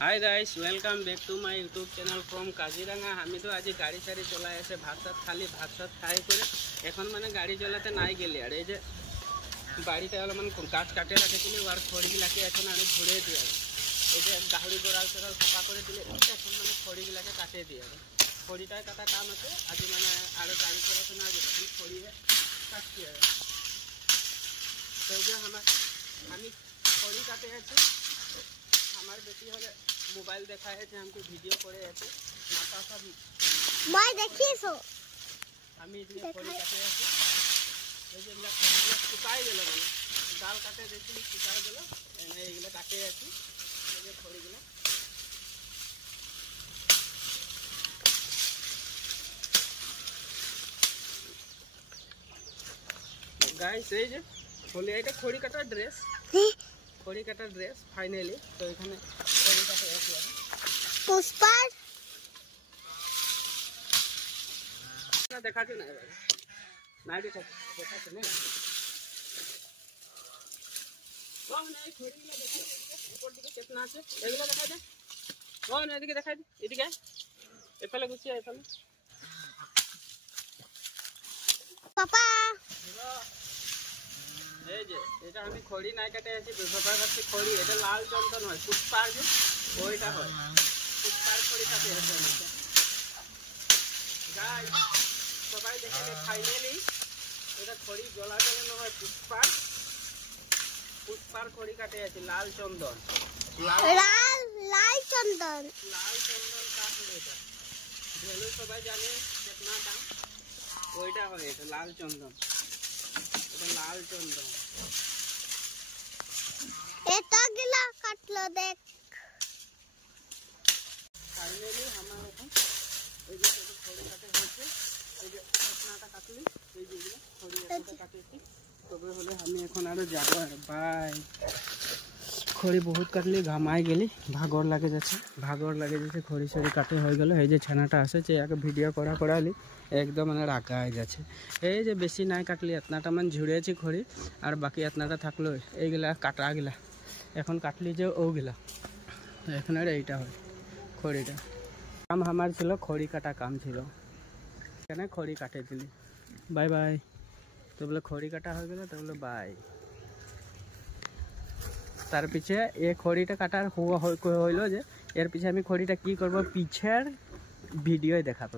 Hi guys, welcome back to my YouTube channel from Kaziranga. हमें तो आज गाड़ी साड़ी चला ऐसे भात सात खाली भात सात खाई कर এখন মানে গাড়ি চলাতে নাই গেলে আর এই যে বাড়িতে অলপমান গাছ কাটে রাখিছিলি আর খড়িগুলাকে এখন আমি ঘুরে দিই আর এই যে গাহরি গোড়াল সকাল সাফা করে দিলে এখন মানে খড়িগুলাকে কাটে দিই আর খড়িটাই কাটা কাম আছে আজ মানে আরো গাড়ি চলাতে না গেলে খড়ি কাটছি আর সেই যে আমি খড়ি কাটে আছি। हमारे बेटी हले मोबाइल देखा है हमको वीडियो करे है माता सब मैं देखी सो हम इतने खड़ी काटे है এই যে আমরা খড়ি শুকাই গেল মানে ডাল কাটে দেখি শুকাই গেল এনে এগুলা কাটে আছে এই যে খড়িগুলা গাইস এই যে বলি এটা খড়ি কাটার ড্রেস খড়ি কাটার ড্রেস ফাইনালি তো এখানে খড়ি কাটে আছে পুষ্পার না দেখাতে না এবারে না দেখাতে না কোন এই খড়িগুলো দেখো উপর দিকে কিतना আছে এগুলো দেখা দে কোন এদিকে দেখা দে এদিকে এফালে গুছিয়ে এফালে পাপা এই যে এটা আমি খড়ি নাই কাটে আছি সবাই ভাবছে খড়ি এটা লাল চন্দন হয় পুষ্পার যে ওইটা হয় পুষ্পার খড়ি কাটে আছে গাইস সবাই দেখে ফাইনালি এটা খড়ি গলা চন্দন হয় পুষ্পার খড়ি কাটে আছে লাল চন্দন লাল চন্দন কাটলে এটা ভ্যালু সবাই জানে কিतना দাম ওইটা হয় এটা লাল চন্দন लाल चंदन এটা গিলা কাটলো দেখ ফাইনালি আমার এখন এই যে খড়ি কাটে হয়েছে এই যে আপনাটা কাটলি এই যেগুলো খড়ি একটা কাটেছি তবে হলে আমি এখন আরো যাব আর বাই খড়ি বহুত কাটলি ঘামাই গেলি ভাগর লাগে যাচ্ছে খড়ি সরি কাটে হয়ে গেল এই যে ছানাটা আছে যে আগে ভিডিও করালি একদম মানে রাখা হয়ে যাচ্ছে এই যে বেশি নাই কাটলি এতনাটা মান ঝুড়েছি খড়ি আর বাকি এতনাটা থাকলো এইগুলা কাটা গিলা এখন কাটলি যে ওগুলা তো এখন আর এইটা হয় খড়িটা কাম আমার ছিল খড়ি কাটা কাম ছিল এখানে খড়ি কাটে দিলি বাই বাই তো বলে খড়ি কাটা হয়ে গেল তো বলে বাই তার পিছে এই খড়িটা কাটার হইলো যে এর পিছে আমি খড়িটা কি করব পিছের ভিডিও দেখাবো।